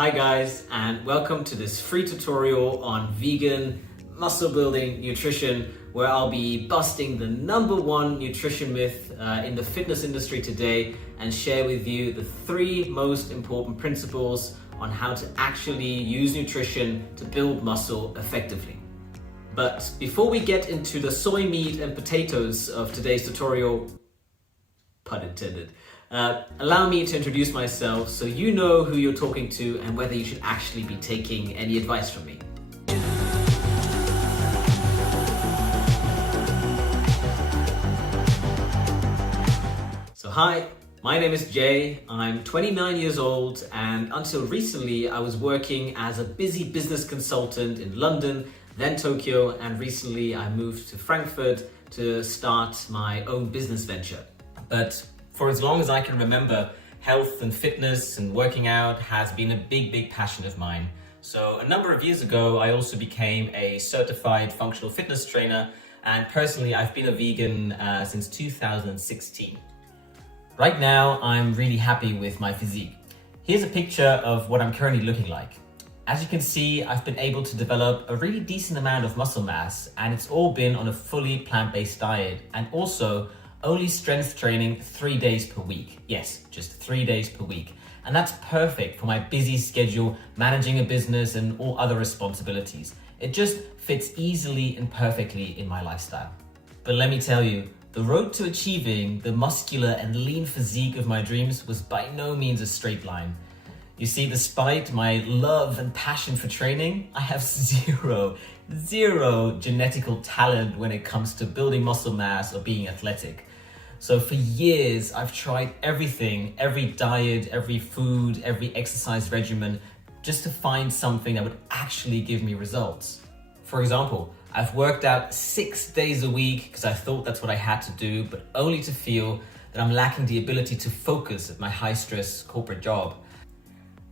Hi guys, and welcome to this free tutorial on vegan muscle building nutrition, where I'll be busting the number one nutrition myth in the fitness industry today and share with you the three most important principles on how to actually use nutrition to build muscle effectively. But before we get into the soy meat and potatoes of today's tutorial, pun intended, allow me to introduce myself so you know who you're talking to and whether you should actually be taking any advice from me. So hi, my name is Jay. I'm 29 years old, and until recently I was working as a busy business consultant in London, then Tokyo, and recently I moved to Frankfurt to start my own business venture. But for as long as I can remember, health and fitness and working out has been a big passion of mine. So a number of years ago, I also became a certified functional fitness trainer, and personally, I've been a vegan since 2016. Right now, I'm really happy with my physique. Here's a picture of what I'm currently looking like. As you can see, I've been able to develop a really decent amount of muscle mass, and it's all been on a fully plant-based diet, and also only strength training 3 days per week. Yes, just 3 days per week. And that's perfect for my busy schedule, managing a business and all other responsibilities. It just fits easily and perfectly in my lifestyle. But let me tell you, the road to achieving the muscular and lean physique of my dreams was by no means a straight line. You see, despite my love and passion for training, I have zero genetical talent when it comes to building muscle mass or being athletic. So for years, I've tried everything, every diet, every food, every exercise regimen, just to find something that would actually give me results. For example, I've worked out 6 days a week because I thought that's what I had to do, but only to feel that I'm lacking the ability to focus at my high-stress corporate job.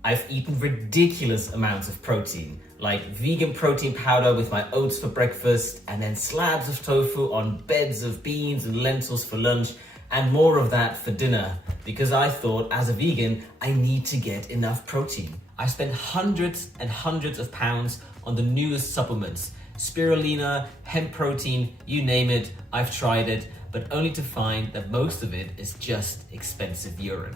I've eaten ridiculous amounts of protein, like vegan protein powder with my oats for breakfast, and then slabs of tofu on beds of beans and lentils for lunch, and more of that for dinner, because I thought as a vegan, I need to get enough protein. I spent hundreds and hundreds of pounds on the newest supplements, spirulina, hemp protein, you name it, I've tried it, but only to find that most of it is just expensive urine.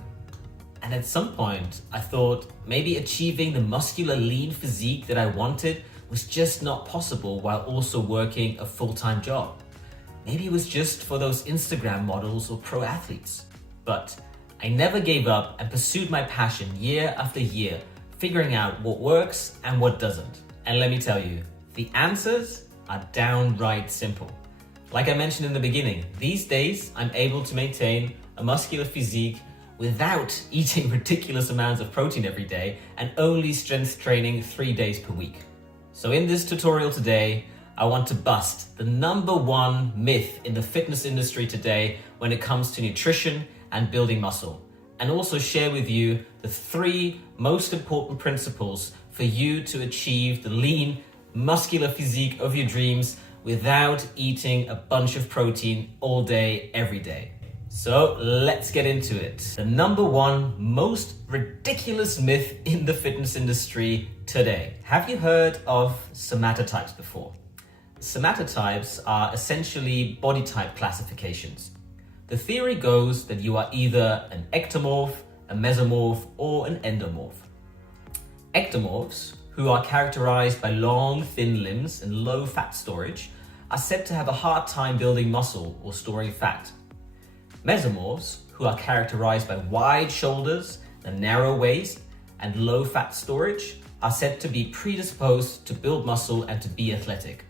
And at some point, I thought maybe achieving the muscular lean physique that I wanted was just not possible while also working a full-time job. Maybe it was just for those Instagram models or pro athletes. But I never gave up and pursued my passion year after year, figuring out what works and what doesn't. And let me tell you, the answers are downright simple. Like I mentioned in the beginning, these days I'm able to maintain a muscular physique without eating ridiculous amounts of protein every day and only strength training 3 days per week. So in this tutorial today, I want to bust the number one myth in the fitness industry today when it comes to nutrition and building muscle, and also share with you the three most important principles for you to achieve the lean, muscular physique of your dreams without eating a bunch of protein all day, every day. So let's get into it. The number one most ridiculous myth in the fitness industry today. Have you heard of somatotypes before? Somatotypes are essentially body type classifications. The theory goes that you are either an ectomorph, a mesomorph, or an endomorph. Ectomorphs, who are characterized by long, thin limbs and low fat storage, are said to have a hard time building muscle or storing fat. Mesomorphs, who are characterized by wide shoulders, a narrow waist, and low fat storage, are said to be predisposed to build muscle and to be athletic.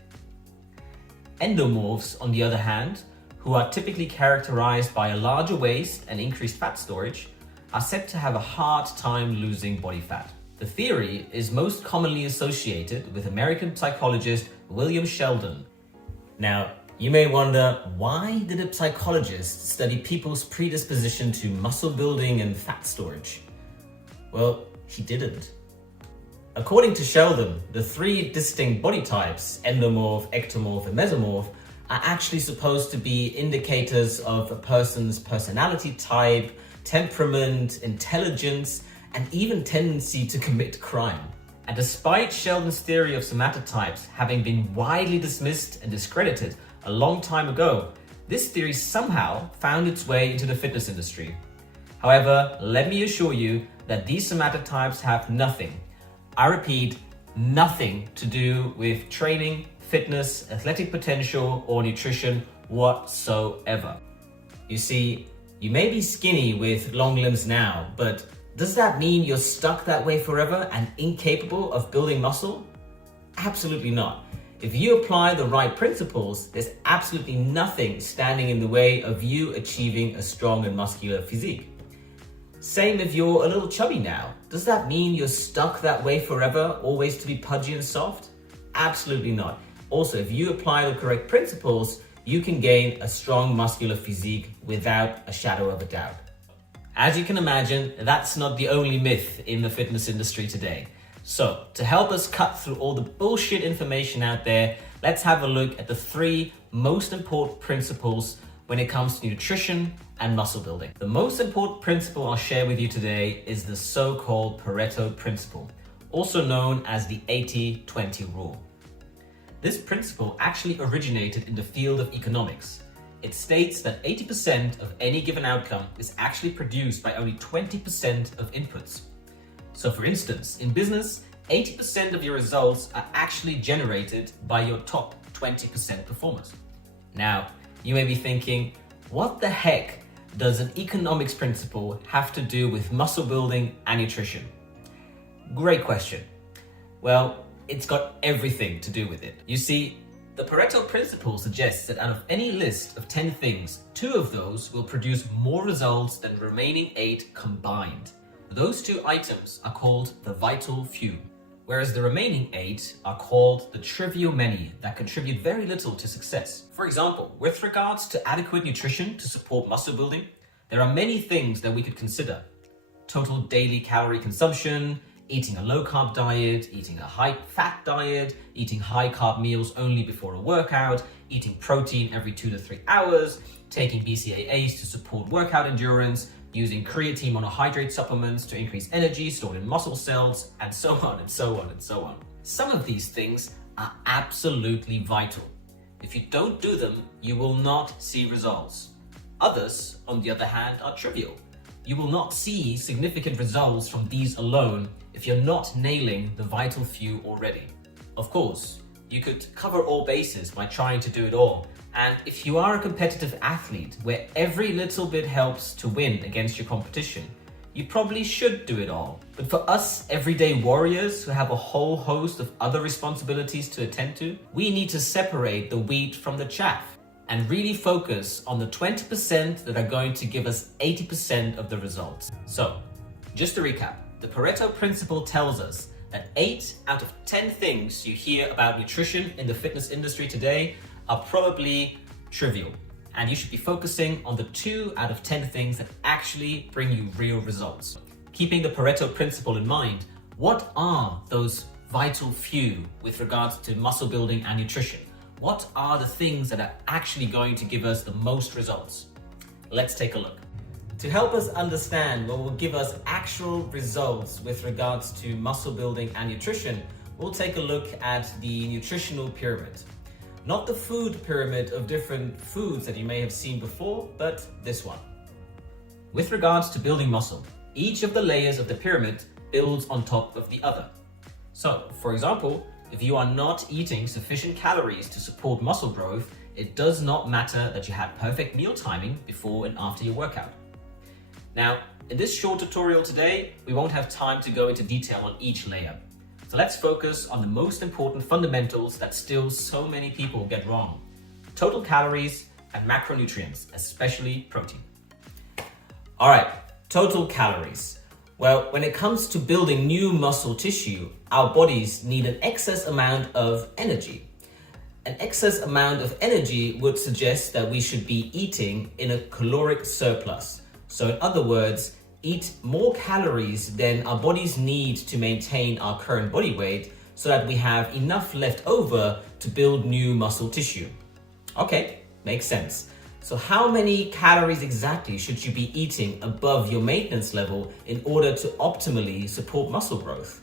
Endomorphs, on the other hand, who are typically characterized by a larger waist and increased fat storage, are said to have a hard time losing body fat. The theory is most commonly associated with American psychologist William Sheldon. Now, you may wonder, why did a psychologist study people's predisposition to muscle building and fat storage? Well, he didn't. According to Sheldon, the three distinct body types, endomorph, ectomorph, and mesomorph, are actually supposed to be indicators of a person's personality type, temperament, intelligence, and even tendency to commit crime. And despite Sheldon's theory of somatotypes having been widely dismissed and discredited a long time ago, this theory somehow found its way into the fitness industry. However, let me assure you that these somatotypes have nothing, I repeat, nothing to do with training, fitness, athletic potential, or nutrition whatsoever. You see, you may be skinny with long limbs now, but does that mean you're stuck that way forever and incapable of building muscle? Absolutely not. If you apply the right principles, there's absolutely nothing standing in the way of you achieving a strong and muscular physique. Same if you're a little chubby now. Does that mean you're stuck that way forever, always to be pudgy and soft? Absolutely not. Also, if you apply the correct principles, you can gain a strong muscular physique without a shadow of a doubt. As you can imagine, that's not the only myth in the fitness industry today. So, to help us cut through all the bullshit information out there, let's have a look at the 3 most important principles when it comes to nutrition and muscle building. The most important principle I'll share with you today is the so-called Pareto Principle, also known as the 80-20 rule. This principle actually originated in the field of economics. It states that 80% of any given outcome is actually produced by only 20% of inputs. So for instance, in business, 80% of your results are actually generated by your top 20% performers. Now, you may be thinking, what the heck does an economics principle have to do with muscle building and nutrition? Great question. Well, it's got everything to do with it. You see, the Pareto Principle suggests that out of any list of 10 things, 2 of those will produce more results than the remaining 8 combined. Those 2 items are called the vital few, whereas the remaining 8 are called the trivial many that contribute very little to success. For example, with regards to adequate nutrition to support muscle building, there are many things that we could consider. Total daily calorie consumption, eating a low-carb diet, eating a high-fat diet, eating high-carb meals only before a workout, eating protein every 2 to 3 hours, taking BCAAs to support workout endurance, using creatine monohydrate supplements to increase energy stored in muscle cells, and so on and so on and so on. Some of these things are absolutely vital. If you don't do them, you will not see results. Others, on the other hand, are trivial. You will not see significant results from these alone if you're not nailing the vital few already. Of course, you could cover all bases by trying to do it all. And if you are a competitive athlete where every little bit helps to win against your competition, you probably should do it all. But for us everyday warriors who have a whole host of other responsibilities to attend to, we need to separate the wheat from the chaff and really focus on the 20% that are going to give us 80% of the results. So, just to recap, the Pareto Principle tells us that 8 out of 10 things you hear about nutrition in the fitness industry today are probably trivial, and you should be focusing on the 2 out of 10 things that actually bring you real results. Keeping the Pareto Principle in mind, what are those vital few with regards to muscle building and nutrition? What are the things that are actually going to give us the most results? Let's take a look. To help us understand what will give us actual results with regards to muscle building and nutrition, we'll take a look at the nutritional pyramid. Not the food pyramid of different foods that you may have seen before, but this one. With regards to building muscle, each of the layers of the pyramid builds on top of the other. So, for example, if you are not eating sufficient calories to support muscle growth, it does not matter that you had perfect meal timing before and after your workout. Now, in this short tutorial today, we won't have time to go into detail on each layer. So let's focus on the most important fundamentals that still so many people get wrong: total calories and macronutrients, especially protein. All right, total calories. Well, when it comes to building new muscle tissue, our bodies need an excess amount of energy. An excess amount of energy would suggest that we should be eating in a caloric surplus. So in other words, eat more calories than our bodies need to maintain our current body weight so that we have enough left over to build new muscle tissue. Okay, makes sense. So how many calories exactly should you be eating above your maintenance level in order to optimally support muscle growth?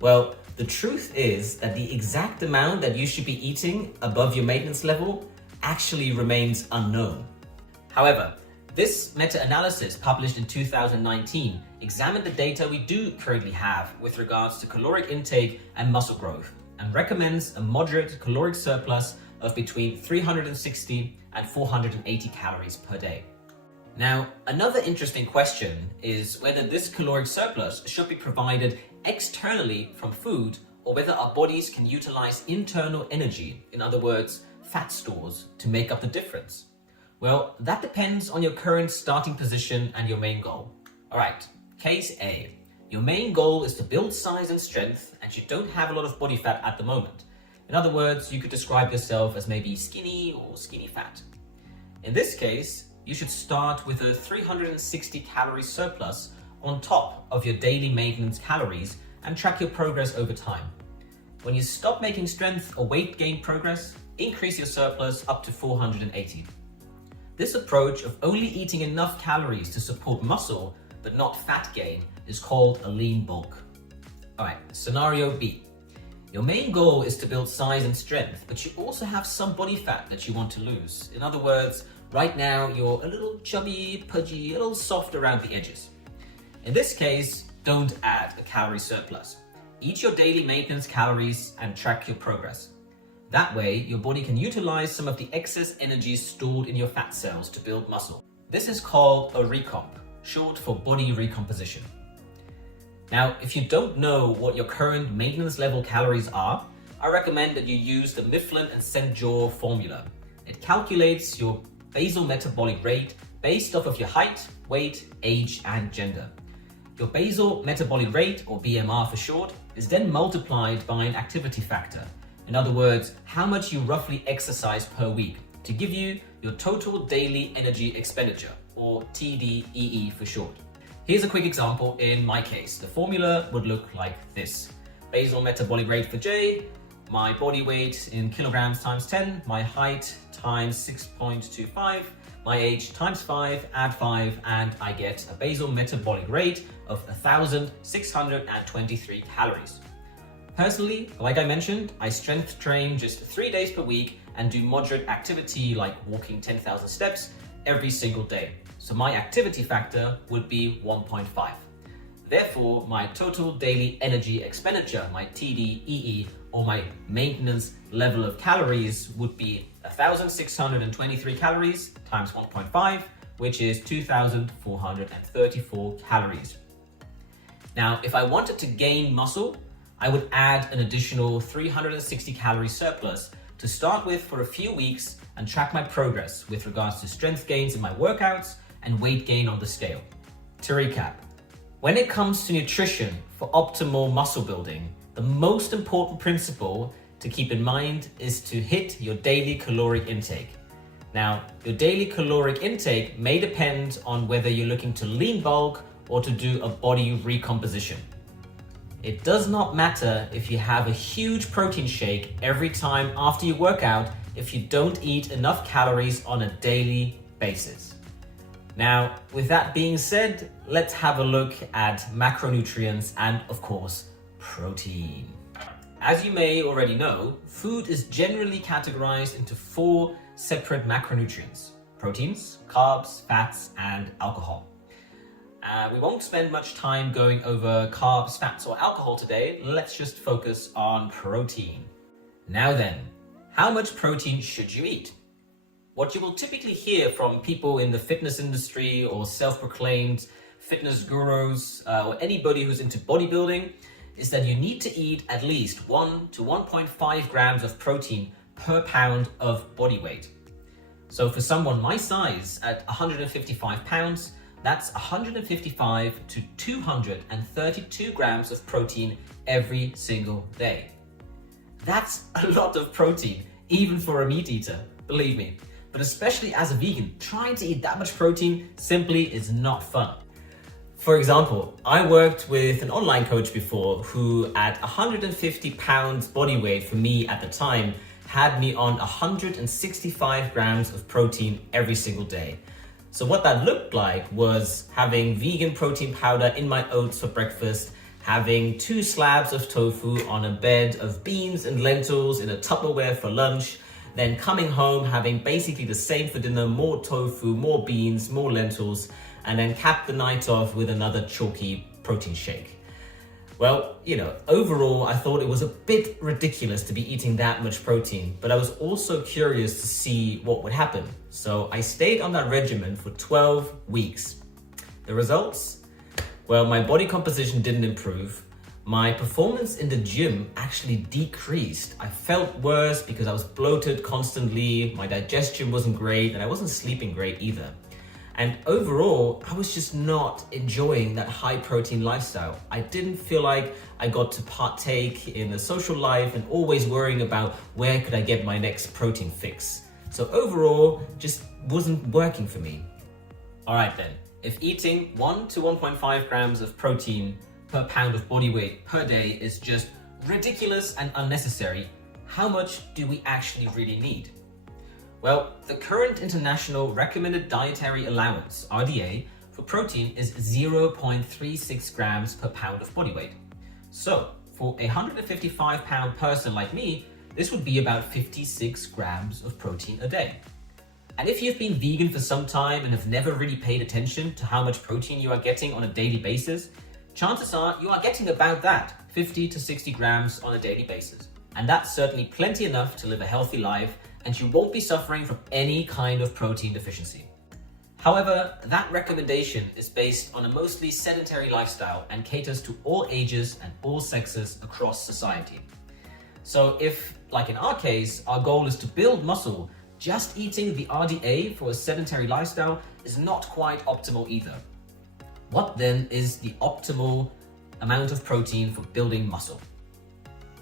Well, the truth is that the exact amount that you should be eating above your maintenance level actually remains unknown. However, this meta-analysis published in 2019 examined the data we do currently have with regards to caloric intake and muscle growth and recommends a moderate caloric surplus of between 360 and 480 calories per day. Now, another interesting question is whether this caloric surplus should be provided externally from food or whether our bodies can utilize internal energy, in other words, fat stores, to make up the difference. Well, that depends on your current starting position and your main goal. All right, case A. Your main goal is to build size and strength and you don't have a lot of body fat at the moment. In other words, you could describe yourself as maybe skinny or skinny fat. In this case, you should start with a 360 calorie surplus on top of your daily maintenance calories and track your progress over time. When you stop making strength or weight gain progress, increase your surplus up to 480. This approach of only eating enough calories to support muscle but not fat gain is called a lean bulk. All right, scenario B. Your main goal is to build size and strength, but you also have some body fat that you want to lose. In other words, right now you're a little chubby, pudgy, a little soft around the edges. In this case, don't add a calorie surplus. Eat your daily maintenance calories and track your progress. That way, your body can utilize some of the excess energy stored in your fat cells to build muscle. This is called a recomp, short for body recomposition. Now, if you don't know what your current maintenance level calories are, I recommend that you use the Mifflin and St. John formula. It calculates your basal metabolic rate based off of your height, weight, age, and gender. Your basal metabolic rate, or BMR for short, is then multiplied by an activity factor. In other words, how much you roughly exercise per week to give you your total daily energy expenditure, or TDEE for short. Here's a quick example in my case. The formula would look like this. Basal metabolic rate for J, my body weight in kilograms times 10, my height times 6.25, my age times 5, add 5, and I get a basal metabolic rate of 1,623 calories. Personally, like I mentioned, I strength train just 3 days per week and do moderate activity like walking 10,000 steps every single day. So my activity factor would be 1.5. Therefore, my total daily energy expenditure, my TDEE, or my maintenance level of calories would be 1,623 calories times 1.5, which is 2,434 calories. Now, if I wanted to gain muscle, I would add an additional 360 calorie surplus to start with for a few weeks and track my progress with regards to strength gains in my workouts and weight gain on the scale. To recap, when it comes to nutrition for optimal muscle building, the most important principle to keep in mind is to hit your daily caloric intake. Now, your daily caloric intake may depend on whether you're looking to lean bulk or to do a body recomposition. It does not matter if you have a huge protein shake every time after you work out if you don't eat enough calories on a daily basis. Now, with that being said, let's have a look at macronutrients and, of course, protein. As you may already know, food is generally categorized into 4 separate macronutrients: proteins, carbs, fats, and alcohol. We won't spend much time going over carbs, fats, or alcohol today. Let's just focus on protein. Now then, how much protein should you eat? What you will typically hear from people in the fitness industry or self-proclaimed fitness gurus or anybody who's into bodybuilding is that you need to eat at least 1 to 1.5 grams of protein per pound of body weight. So for someone my size at 155 pounds, that's 155 to 232 grams of protein every single day. That's a lot of protein, even for a meat eater, believe me. But especially as a vegan, trying to eat that much protein simply is not fun. For example, I worked with an online coach before who at 150 pounds body weight for me at the time had me on 165 grams of protein every single day. So what that looked like was having vegan protein powder in my oats for breakfast, having 2 slabs of tofu on a bed of beans and lentils in a Tupperware for lunch, then coming home having basically the same for dinner, more tofu, more beans, more lentils, and then cap the night off with another chalky protein shake. Well, overall, I thought it was a bit ridiculous to be eating that much protein, but I was also curious to see what would happen. So I stayed on that regimen for 12 weeks. The results? Well, my body composition didn't improve. My performance in the gym actually decreased. I felt worse because I was bloated constantly, my digestion wasn't great, and I wasn't sleeping great either. And overall, I was just not enjoying that high protein lifestyle. I didn't feel like I got to partake in a social life and always worrying about where could I get my next protein fix. So overall, just wasn't working for me. All right then, if eating 1 to 1.5 grams of protein per pound of body weight per day is just ridiculous and unnecessary, how much do we actually really need? Well, the current international recommended dietary allowance, RDA, for protein is 0.36 grams per pound of body weight. So, for a 155-pound person like me, this would be about 56 grams of protein a day. And if you've been vegan for some time and have never really paid attention to how much protein you are getting on a daily basis, chances are you are getting about that, 50 to 60 grams on a daily basis. And that's certainly plenty enough to live a healthy life, and you won't be suffering from any kind of protein deficiency. However, that recommendation is based on a mostly sedentary lifestyle and caters to all ages and all sexes across society. So if, like in our case, our goal is to build muscle, just eating the RDA for a sedentary lifestyle is not quite optimal either. What then is the optimal amount of protein for building muscle?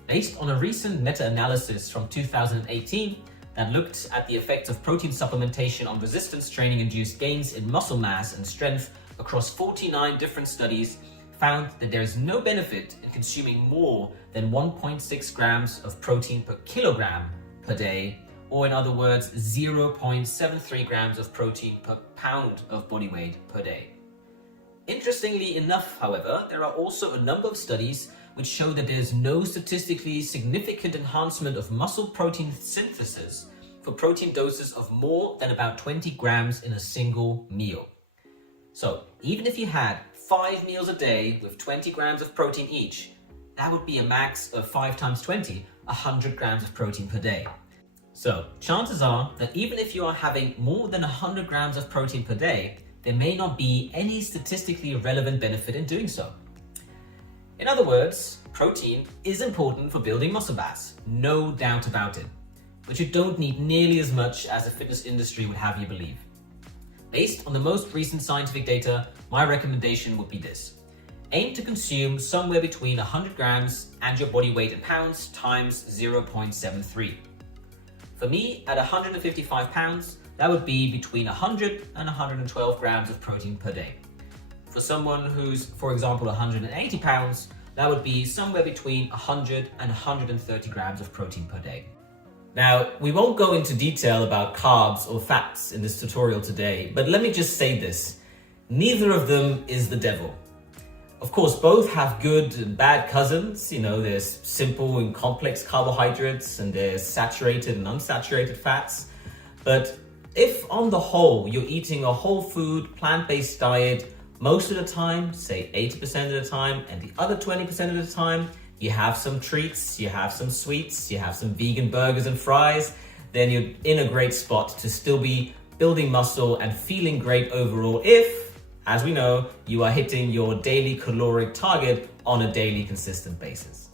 Based on a recent meta-analysis from 2018 that looked at the effects of protein supplementation on resistance training-induced gains in muscle mass and strength across 49 different studies, found that there is no benefit in consuming more than 1.6 grams of protein per kilogram per day, or in other words, 0.73 grams of protein per pound of body weight per day. Interestingly enough, however, there are also a number of studies which show that there is no statistically significant enhancement of muscle protein synthesis for protein doses of more than about 20 grams in a single meal. So even if you had 5 meals a day with 20 grams of protein each, that would be a max of 5 times 20, 100 grams of protein per day. So chances are that even if you are having more than 100 grams of protein per day, there may not be any statistically relevant benefit in doing so. In other words, protein is important for building muscle mass, no doubt about it, but you don't need nearly as much as the fitness industry would have you believe. Based on the most recent scientific data, my recommendation would be this. Aim to consume somewhere between 100 grams and your body weight in pounds times 0.73. For me, at 155 pounds, that would be between 100 and 112 grams of protein per day. For someone who's, for example, 180 pounds, that would be somewhere between 100 and 130 grams of protein per day. Now, we won't go into detail about carbs or fats in this tutorial today, but let me just say this. Neither of them is the devil. Of course, both have good and bad cousins. There's simple and complex carbohydrates, and there's saturated and unsaturated fats. But if on the whole, you're eating a whole food, plant-based diet, most of the time, say 80% of the time, and the other 20% of the time, you have some treats, you have some sweets, you have some vegan burgers and fries, then you're in a great spot to still be building muscle and feeling great overall if, as we know, you are hitting your daily caloric target on a daily consistent basis.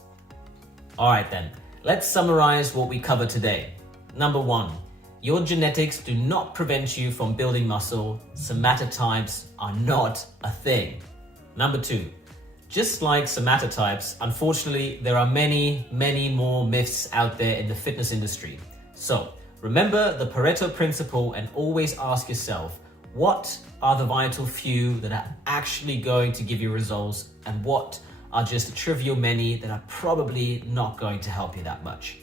All right then, let's summarize what we covered today. Number 1, your genetics do not prevent you from building muscle. Somatotypes are not a thing. Number 2, just like somatotypes, unfortunately, there are many, many more myths out there in the fitness industry. So remember the Pareto Principle and always ask yourself, what are the vital few that are actually going to give you results, and what are just the trivial many that are probably not going to help you that much?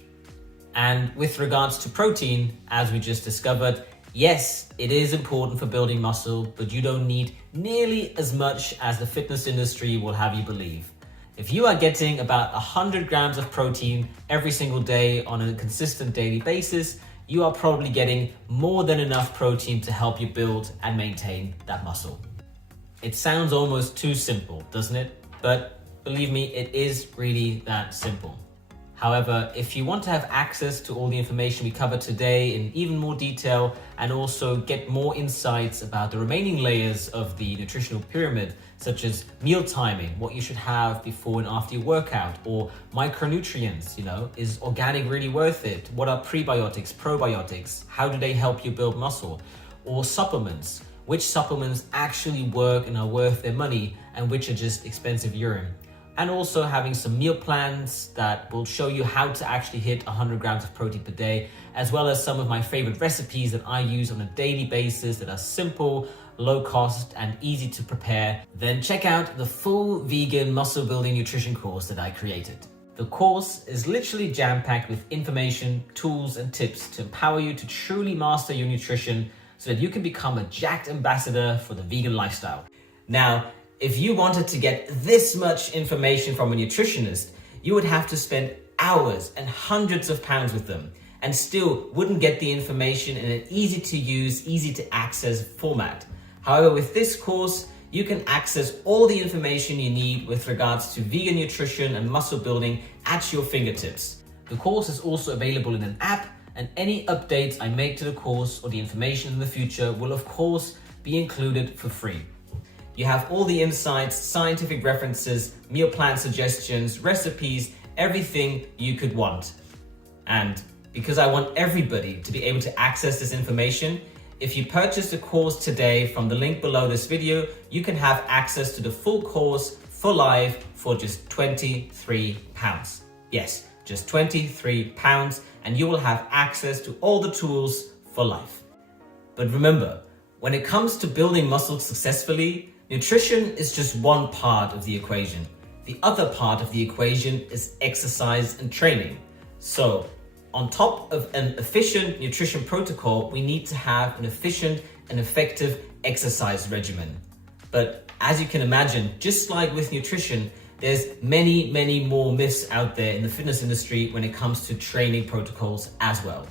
And with regards to protein, as we just discovered, yes, it is important for building muscle, but you don't need nearly as much as the fitness industry will have you believe. If you are getting about 100 grams of protein every single day on a consistent daily basis, you are probably getting more than enough protein to help you build and maintain that muscle. It sounds almost too simple, doesn't it? But believe me, it is really that simple. However, if you want to have access to all the information we covered today in even more detail and also get more insights about the remaining layers of the nutritional pyramid, such as meal timing, what you should have before and after your workout, or micronutrients, is organic really worth it? What are prebiotics, probiotics? How do they help you build muscle? Or supplements, which supplements actually work and are worth their money and which are just expensive urine? And also having some meal plans that will show you how to actually hit 100 grams of protein per day, as well as some of my favorite recipes that I use on a daily basis that are simple, low cost, and easy to prepare. Then check out the full vegan muscle building nutrition course that I created. The course is literally jam-packed with information, tools, and tips to empower you to truly master your nutrition so that you can become a jacked ambassador for the vegan lifestyle. Now, if you wanted to get this much information from a nutritionist, you would have to spend hours and hundreds of pounds with them and still wouldn't get the information in an easy to use, easy to access format. However, with this course, you can access all the information you need with regards to vegan nutrition and muscle building at your fingertips. The course is also available in an app, and any updates I make to the course or the information in the future will of course be included for free. You have all the insights, scientific references, meal plan suggestions, recipes, everything you could want. And because I want everybody to be able to access this information, if you purchase the course today from the link below this video, you can have access to the full course for life for just £23. Yes, just £23, and you will have access to all the tools for life. But remember, when it comes to building muscle successfully, nutrition is just one part of the equation. The other part of the equation is exercise and training. So, on top of an efficient nutrition protocol, we need to have an efficient and effective exercise regimen. But as you can imagine, just like with nutrition, there's many more myths out there in the fitness industry when it comes to training protocols as well.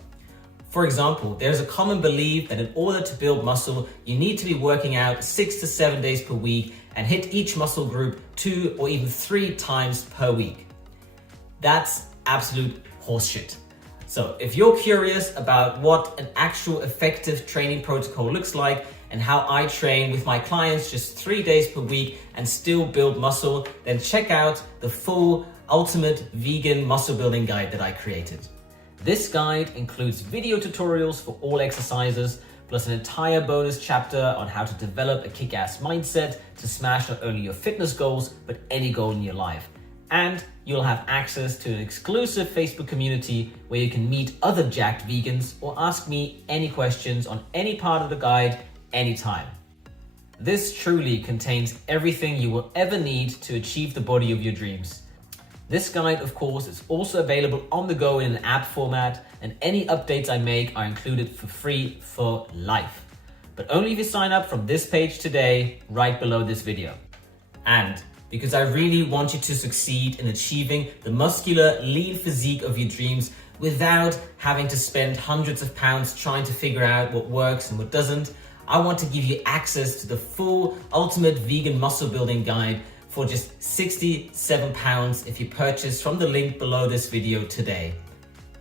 For example, there's a common belief that in order to build muscle, you need to be working out 6 to 7 days per week and hit each muscle group 2 or even 3 times per week. That's absolute horseshit. So if you're curious about what an actual effective training protocol looks like and how I train with my clients just 3 days per week and still build muscle, then check out the full ultimate vegan muscle building guide that I created. This guide includes video tutorials for all exercises, plus an entire bonus chapter on how to develop a kick-ass mindset to smash not only your fitness goals, but any goal in your life. And you'll have access to an exclusive Facebook community where you can meet other jacked vegans or ask me any questions on any part of the guide anytime. This truly contains everything you will ever need to achieve the body of your dreams. This guide, of course, is also available on the go in an app format, and any updates I make are included for free for life. But only if you sign up from this page today, right below this video. And because I really want you to succeed in achieving the muscular, lean physique of your dreams without having to spend hundreds of pounds trying to figure out what works and what doesn't, I want to give you access to the full ultimate vegan muscle building guide for just £67 if you purchase from the link below this video today.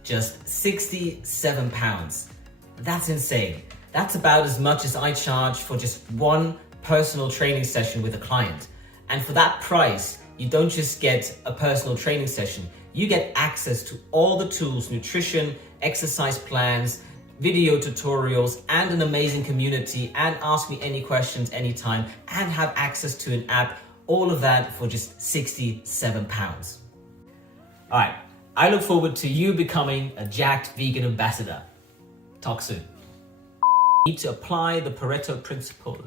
Just £67. That's insane. That's about as much as I charge for just one personal training session with a client. And for that price, you don't just get a personal training session, you get access to all the tools, nutrition, exercise plans, video tutorials, and an amazing community, and ask me any questions anytime, and have access to an app. All of that for just £67. All right, I look forward to you becoming a jacked vegan ambassador. Talk soon. You need to apply the Pareto Principle.